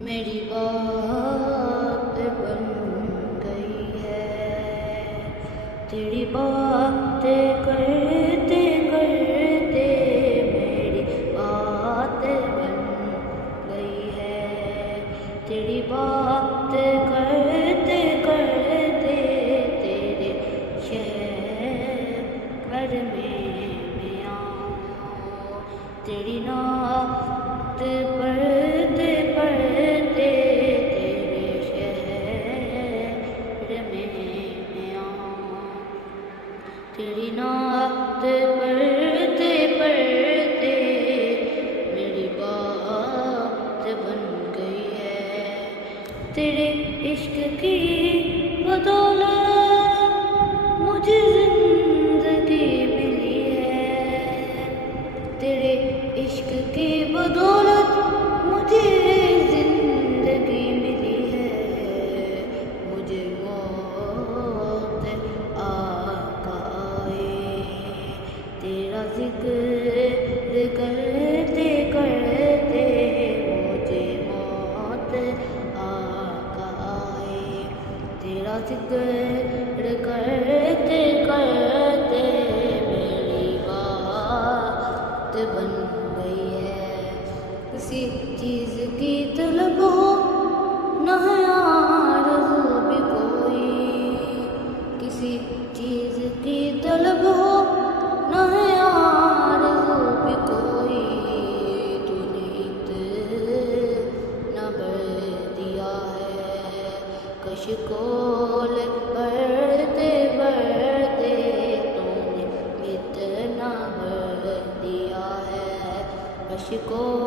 میری بات بن گئی ہے، تیری بات کرتے کرتے میری بات بن گئی ہے، تیری بات کرتے کرتے تیرے شہر میں آؤں، تیری نعت پڑھتے پڑھتے تیرے شہر میں آؤں، تیری نعت پڑھتے پڑھتے میری بات بن گئی ہے، تیرے عشق کی بدولت مجھے زندگی ملی ہے، تیرے عشق کی بدولت مجھے زندگی ملی ہے، مجھے موت آقا آئے، تیرا ذکر کرتے کرتے مجھے موت آقا آئے، تیرا ذکر کرتے کرتے میری بات بن گئی ہے، کسی چیز کی طلب ہو نہ ہے آرزو بھی کوئی، کسی چیز کی طلب ہو نہ ہے آرزو بھی کوئی، تو نے اتنا بڑھ دیا ہے، کشکول بڑھتے بڑھتے تو نے اتنا بڑھ دیا ہے، کشکول